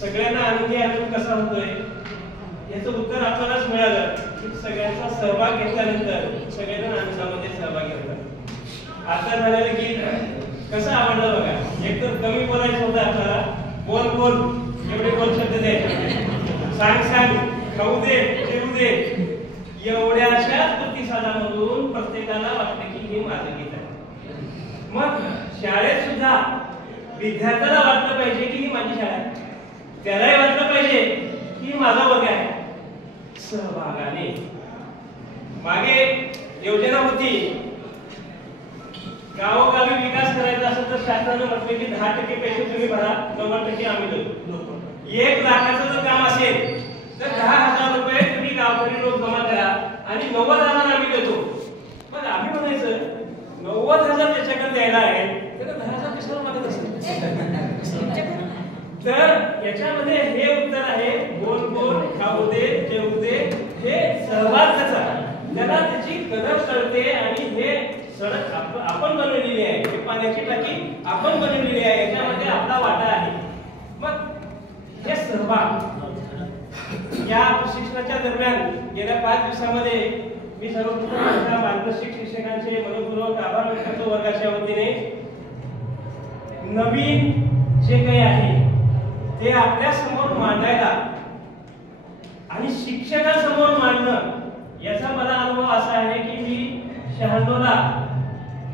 सगळ्यांना आनंदी आनंद कसा होतोय याचं उत्तर आपल्यालाच मिळालं की सगळ्यांचा सहभाग घेतल्यानंतर सगळेजण आनंदामध्ये सहभागी होतात. आता झालेलं गीत कसं आवडलं बघा. एक तर कमी बोलायचं होतं आपल्याला, बोल बोल एवढे बोल शब्द द्यायचे, सांग सांग, खाऊ दे, जेवू दे, एवढ्याशा प्रतिसादामधून प्रत्येकाला वाटतं की हे माझं गीत आहे. मग शाळेत सुद्धा विद्यार्थ्याला वाटलं पाहिजे की ही माझी शाळा आहे, त्यालाही वाटलं पाहिजे की माझा वर्ग आहे. सहभागाने मागे योजना होती, गावोगावी विकास करायचा असेल तर शासनाने म्हटले की 10% पैसे तुम्ही भरा, 90% आम्ही देतो. 1 लाखाचं जर काम असेल तर 10,000 रुपये तुम्ही गावकरी लोक जमा करा आणि 90,000 आम्ही देतो. मग आम्ही म्हणायचं 90,000 त्याच्याकडे द्यायला आहे तर 10,000 कशाला मागत असेल. तर याच्यामध्ये हे उत्तर आहे, बोल बोल, खाऊ दे, जेवू दे, हे सहभाग त्याचा, त्याला त्याची कदर कळते. आणि हे सडक आपण बनवलेली आहे, हे पाण्याची टाकी आपण बनवलेली आहे, याच्यामध्ये आपला वाटा आहे. मग हे सहभाग या प्रशिक्षणाच्या दरम्यान गेल्या 5 दिवसामध्ये मी सर्वप्रथम मार्गदर्शक शिक्षकांचे मनपूर्वक आभार व्यक्त करतो वर्गाच्या वतीने. नवीन जे काही आहे ते आपल्या समोर मांडायला आणि शिक्षकांसमोर मांडणं याचा मला अनुभव असा आहे की मी 96ला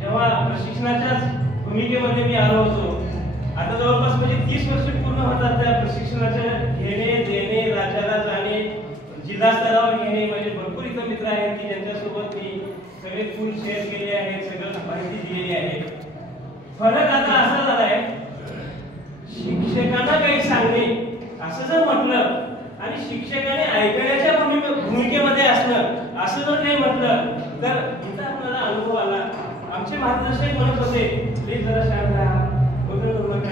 जेव्हा प्रशिक्षणाच्या भूमिकेमध्ये मी आलो होतो, आता जवळपास म्हणजे 30 वर्ष पूर्ण होतात त्या प्रशिक्षणाच्या घेणे देणे, राज्याला जाणे, जिल्हा स्तरावर घेणे. म्हणजे भरपूर इथं मित्र आहेत की ज्यांच्यासोबत मी सगळे फुल शेअर केले आहेत, सगळं माहिती दिलेली आहे. फरक आता असा झालाय, शिक्षकांना काही सांगणे असं जर म्हटलं आणि शिक्षकाने ऐकण्याच्या भूमिकेमध्ये असणं असं जर काही म्हटलं तर इथं आपल्याला अनुभव आला. आमचे मार्गदर्शक म्हणत होते प्लीज जरा शांत राहा, गोंधळ करू नका,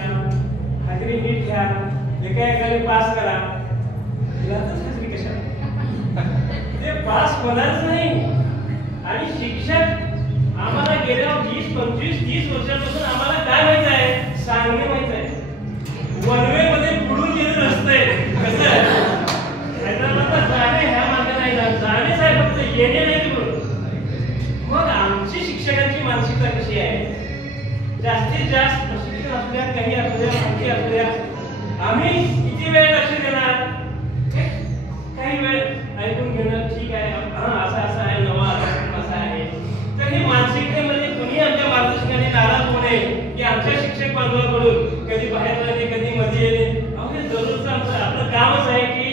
हाजरी नीट घ्या, एका पास करा. हाजरी कशा ते पास होणारच नाही. आणि शिक्षक आम्हाला गेल्या 20, 25, 30 वर्षांपासून आम्हाला काय माहित आहे, सांगणे माहित आहे. वनवे मध्ये पुढून गेले रस्ते कसं हैदराबादला जाणे ह्या मार्गाने नाही जाणेच आहे, फक्त येणे नाही तिकडून. मग आमची शिक्षकांची मानसिकता कशी आहे, जास्तीत जास्त प्रशिक्षण असल्या काही असू द्या, माहिती असू द्या, आम्ही किती वेळ लक्ष देणार, काही वेळ ऐकून घेणं, ठीक आहे असं असं आहे, नवा असं आहे. तर ही मानसिकतेमध्ये कुणी आमच्या मार्गदर्शकाने नाराज होणे की आमच्या शिक्षक बांधवाकडून कधी बाहेर जाणे कधी मध्ये येणे. अहो हे दररोजचं आमचं आपलं कामच आहे की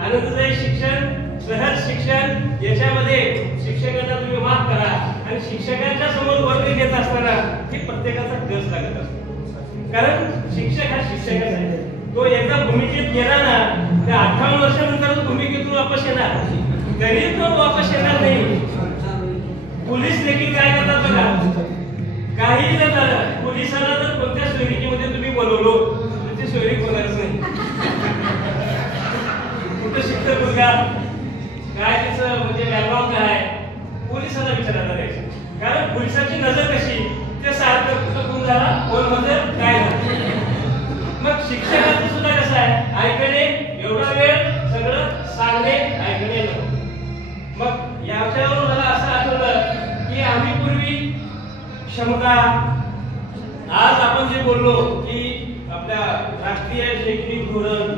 आनंददायी शिक्षण, सहज शिक्षण, याच्यामध्ये शिक्षकांना तुम्ही माफ करा. आणि शिक्षकांच्या समोर वर्ग घेत असताना हे प्रत्येकाचा गज लागत असतो, कारण शिक्षक हा शिक्षकच आहे. तो एकदा भूमिकेत गेला ना त्या 58 वर्षानंतर भूमिकेतून वापस येणार, तरी तो वापस येणार नाही. पोलीस देखील काय करतात बघा, काही जर झालं पोलिसाला जर कोणत्या सोयरिकीमध्ये तुम्ही बोलवलो तर ते सोयरीक होणारच नाही. कुठं शिक्षक मुलगा काय त्याचं म्हणजे बॅकग्राऊंड काय पोलिसाला विचारायला द्यायचं, कारण पोलिसाची नजर कशी ते सारखं कुठं कोण झाला कोण मध्ये काय झालं. मग शिक्षकांचं सुद्धा कसं आहे, ऐकणे एवढा वेळ सगळं सांगणे ऐकणे. मग याच्यावरून मला असं आठवलं की आम्ही पूर्वी क्षमता, आज आपण जे बोललो की आपल्या राष्ट्रीय शैक्षणिक धोरण,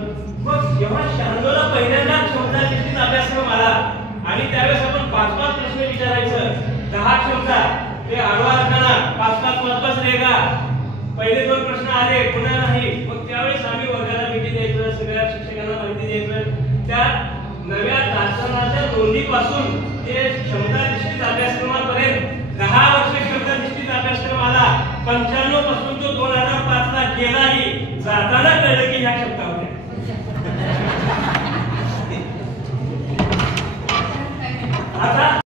मग जेव्हा 96ला पहिल्यांदा क्षमता निश्चित अभ्यासक्रम आला आणि त्यावेळेस आपण 5-5 प्रश्न विचारायचं, 10 क्षमता ते आडवा असताना 5-5 रेगा, पहिले 2 प्रश्न आले पुन्हा नाही. मग त्यावेळेस आम्ही वर्गाला भेटी द्यायचं, सगळ्या शिक्षकांना माहिती द्यायचं. त्या नव्या शासनाच्या नोंदीपासून ते क्षमता निश्चित अभ्यासक्रमापर्यंत 10 वर्ष क्षमता निश्चित अभ्यासक्रम आला. 95 पासून तो 2005ला गेलाही, जाताना कळलं की ह्या क्षमता होत्या.